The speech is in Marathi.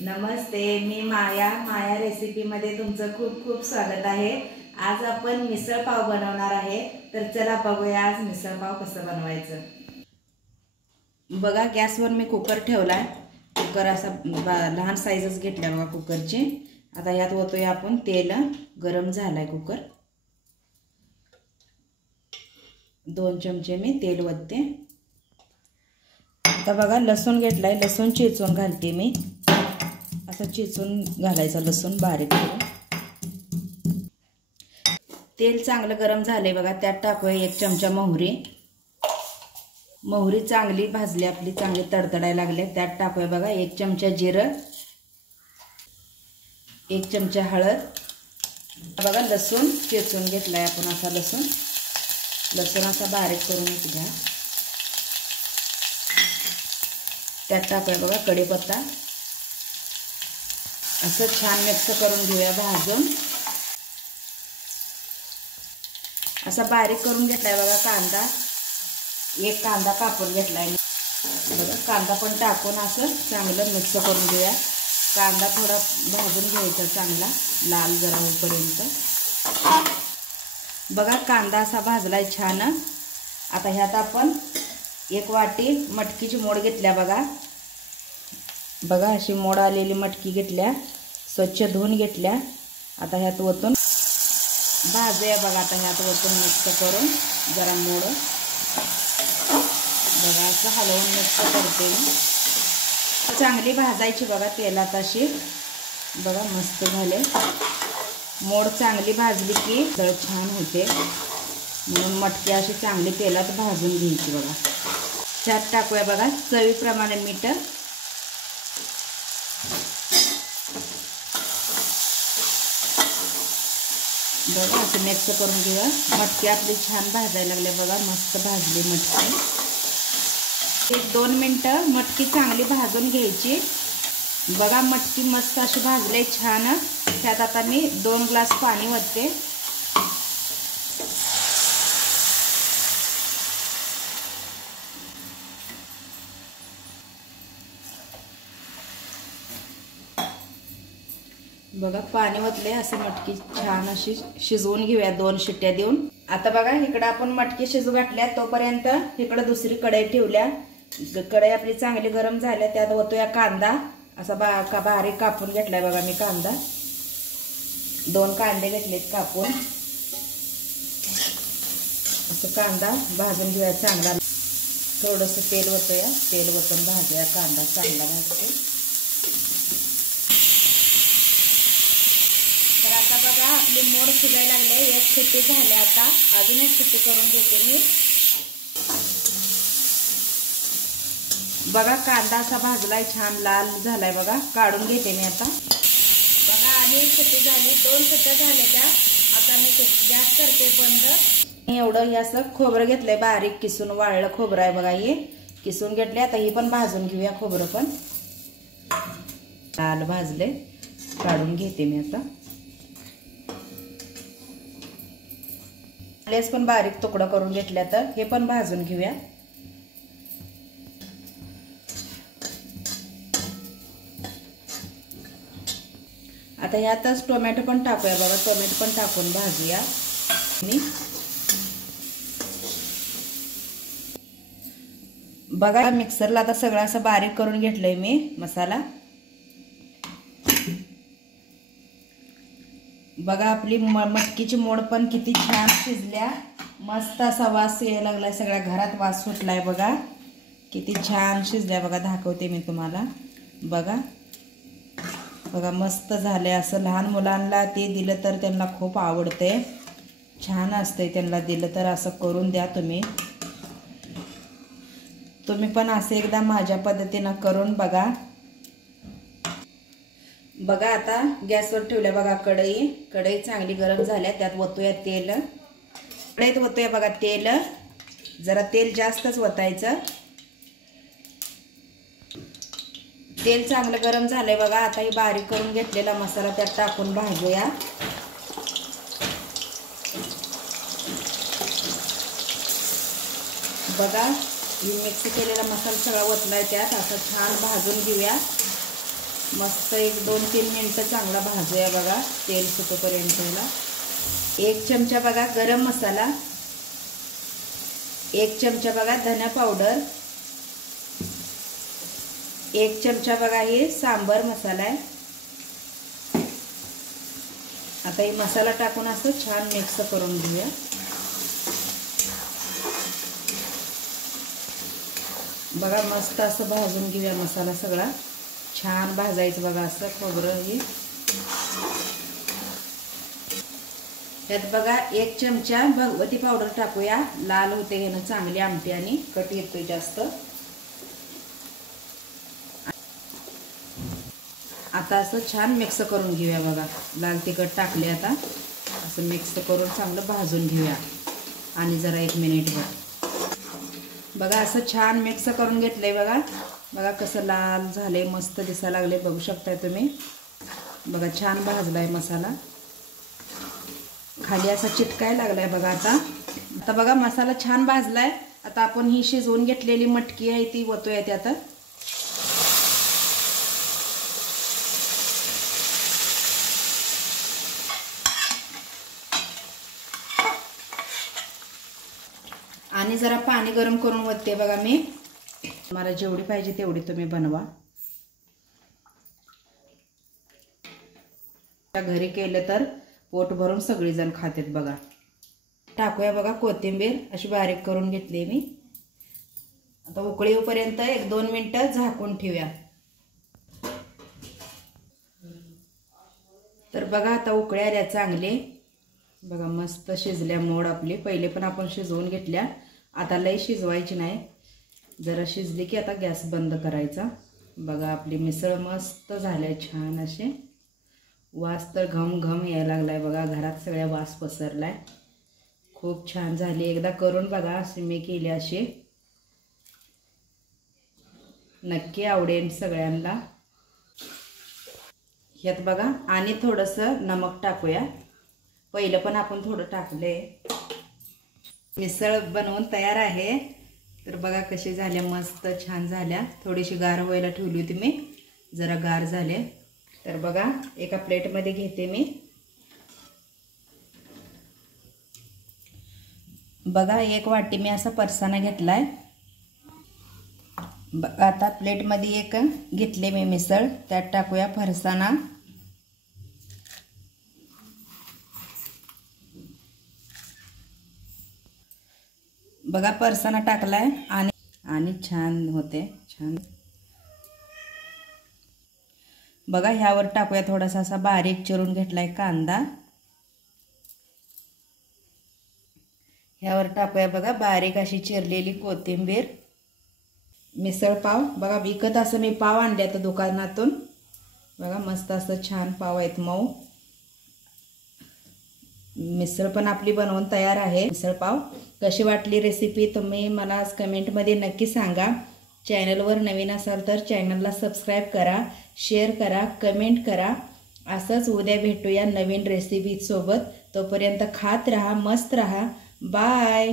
नमस्ते, मी माया रेसिपीमध्ये तुमचं खूप खूप स्वागत आहे। आज आपण मिसळ पाव बनवणार आहे, तर चला बघूया आज मिसळ पाव कसं बनवायचं। बघा गॅसवर मी कुकर ठेवलाय। कुकर असा लहान साईजच घेतला बघा कुकरची। आता यात ओतूया आपण तेल। गरम झालाय कुकर। 2 चमचे मी तेल ओतते। आता बघा लसूण घेतलाय, लसूण चेचून घालते मी। असं चेचून घालायचं लसूण बारीक करून। तेल चांगलं गरम झालंय बघा, त्यात टाकूया 1 चमचा मोहरी। मोहरी चांगली भाजली, आपली चांगली तडतडायला लागले। त्यात टाकूया बघा 1 चमचा जिरं, 1 चमचा हळद। बघा लसूण चेचून घेतलाय आपण। असा लसूण असा बारीक करून घ्या। त्यात टाकूया बघा कढीपत्ता। असं छान मिक्स करून घेऊया भाजून। असा बारीक करून घेतलाय बघा कांदा। 1 कांदा कापून घेतलाय बघा। कांदा पण टाकून असं चांगलं मिक्स करून घेऊया। कांदा थोडा भाजून घ्यायचा चांगला लाल जरा होईपर्यंत। बघा कांदा असा भाजलाय छान। आता ह्यात आपण 1 वाटी मटकीची मोड घेतल्या बघा। बघा अशी मोड आलेली मटकी घेतल्या, स्वच्छ धुवून घेतल्या। आता ह्यात ओतून भाजूया बघा। आता ह्यात ओतून मिक्स करून जरा मोड बघा असं हलवून मिक्स करते मी। चांगली भाजायची बघा तेलात अशी। बघा मस्त झाले। मोड चांगली भाजली की तळ छान होते, म्हणून मटकी अशी चांगली तेलात भाजून घ्यायची बघा। त्यात टाकूया बघा चवीप्रमाणे मीठ। बघा असं मिक्स करून घेऊया। मटकी आपली छान भाजायला लागले बघा, मस्त भाजली मटकी। 1-2 मिनिटं मटकी चांगली भाजून घ्यायची। बघा मटकी मस्त अशी भाजले छान। त्यात आता मी 2 ग्लास पाणी ओतते। बघा पाणी ओतले। असं मटकी छान अशी शिजवून घेऊया 2 शिट्ट्या देऊन। आता बघा इकडे आपण मटकी शिजू घातल्या, तोपर्यंत इकडे दुसरी कढई ठेवल्या। कढई आपली चांगली गरम झाल्या, त्यात ओतूया कांदा। असा बारीक कापून घेतलाय बघा मी कांदा। 2 कांदे घेतलेत कापून। असं कांदा भाजून घेऊया चांगला। थोडंसं तेल ओतूया, तेल ओतून भाजूया कांदा चांगला भाजते। तर आता बघा आपली मोड शिजायला लागले। 1 शिट्टी झाली, आता अजून 1 शिट्टी करून घेते मी। बघा कांदा असा भाजलाय छान लाल झालाय बघा, काढून घेते मी आता। बघा आणि 1 शिट्टी झाली, 2 शिट्ट्या झाल्या। आता मी गॅस करते बंद। एवढं हे असं खोबरं घेतलंय बारीक किसून, वाळलं खोबरं आहे बघा, हे किसून घेतले। आता हे पण भाजून घेऊया खोबरं पण। लाल भाजले, काढून घेते मी आता। पण बारीक तुकडा करून घेतल्या, तर हे पण भाजून घेऊया। आता यातच टोमॅटो पण टाकूया बघा। टोमॅटो पण टाकून भाजूया मी। बघा मिक्सरला आता सगळं असं बारीक करून घेतलंय मी मसाला। बघा आपली मटकीची मोड पण किती छान शिजल्या। मस्त असा वास यायला लागलाय, सगळ्या घरात वास सुटलाय बघा। किती छान शिजल्या बघा, दाखवते मी तुम्हाला। बघा बघा मस्त झाले। असं लहान मुलांना ते दिलं तर त्यांना खूप आवडते, छान असते। त्यांना दिलं तर असं करून द्या तुम्ही पण असं एकदा माझ्या पद्धतीनं करून बघा। बघा आता गॅसवर ठेवल्या बघा कढई चांगली गरम झाल्या। त्यात ओतूया तेल। कढईत ओतूया बघा तेल, जरा तेल जास्तच ओतायचं। तेल चांगलं गरम झालंय बघा। आता ही बारीक करून घेतलेला मसाला त्यात टाकून भाजूया। बघा मिक्स केलेला मसाला सगळा ओतलाय त्यात। असं छान भाजून घेऊया। मस्त 1-2-3 मिनटं चांगला भाजूया बघा, तेल सुटेपर्यंत. याला 1 चमचा बघा गरम मसाला, 1 चमचा बघा धना पावडर, 1 चमचा बघा हे सांबर मसाला आहे. आता हे मसाला टाकून असं छान मिक्स करून घेऊया. बघा मस्त असं भाजून घेऊया मसाला सगळा. छान भाजायचं बघा असं खोबरं हे. यात बघा 1 चमचा भगवती पावडर टाकूया, लाल होते ह्यानं चांगली आमटी आणि कट येतोय जास्त. आता असं छान मिक्स करून घेऊया बघा. लाल तिखट टाकले, आता असं मिक्स करून चांगलं भाजून घेऊया आणि जरा 1 मिनिटभर. बघा असं छान मिक्स करून घेतलंय बघा. बघा कसं लाल झालंय, मस्त दिसायला लागले, बघू शकताय तुम्ही. बघा छान भाजलाय मसाला, खाली असा चिटकायला लागलाय बघा. आता बघा मसाला छान भाजलाय. आता आपण ही शिजवून घेतलेली मटकी आहे ती ओतूया त्यात. आणि जरा पाणी गरम करून ओतते बघा मी. तुम्हाला जेवढी पाहिजे तेवढी तुम्ही बनवा. घरी केलं तर पोट भरून सगळीजण खातात बघा. टाकूया बघा कोथिंबीर, अशी बारीक करून घेतली मी. आता उकळी येऊपर्यंत 1-2 मिनिटं झाकून ठेवूया. तर बघा आता उकळ्या आल्या चांगले. बघा मस्त शिजल्या मोड आपली. पहिले पण आपण शिजवून घेतल्या, आता लई शिजवायची नाही, जरा शिजली की आता गॅस बंद करायचा. बघा आपली मिसळ मस्त झाल्या छान असे. वास तर घम घम यायला लागलाय बघा, घरात सगळ्या वास पसरलाय. खूप छान झाली, एकदा करून बघा अशी मी केली अशी. नक्की आवडेल सगळ्यांना. ह्यात बघा आणि थोडंसं नमक टाकूया. पहिलं पण आपण थोडं टाकले. मिसळ बनवून तयार आहे. तर बघा कशी झाल्या, मस्त छान झाल्या. थोडीशी गार व्हायला ठेवली होती मी, जरा गार झाले. तर बघा एका प्लेटमध्ये घेते मी. बघा 1 वाटी मी असा फरसाणा घेतलाय. आता प्लेटमध्ये एक घेतले मी मिसळ, त्यात टाकूया फरसाणा. बघा फरसाणा टाकलाय आणि छान होते छान. बघा ह्यावर टाकूया थोडासा असा बारीक चिरून घेतलाय कांदा. ह्यावर टाकूया बघा बारीक अशी चिरलेली कोथिंबीर. मिसळ पाव बघा विकत असं मी पाव आणले आता दुकानातून. बघा मस्त असं छान पाव आहेत मऊ. मिसळ पण आपली बनवून तयार आहे. मिसळ पाव कशी वाटली रेसिपी तुम्ही मला कमेंटमध्ये नक्की सांगा. चॅनलवर नवीन असाल तर चॅनलला सबस्क्राईब करा, शेअर करा, कमेंट करा. असंच उद्या भेटूया नवीन रेसिपीसोबत. तोपर्यंत खात राहा, मस्त राहा. बाय.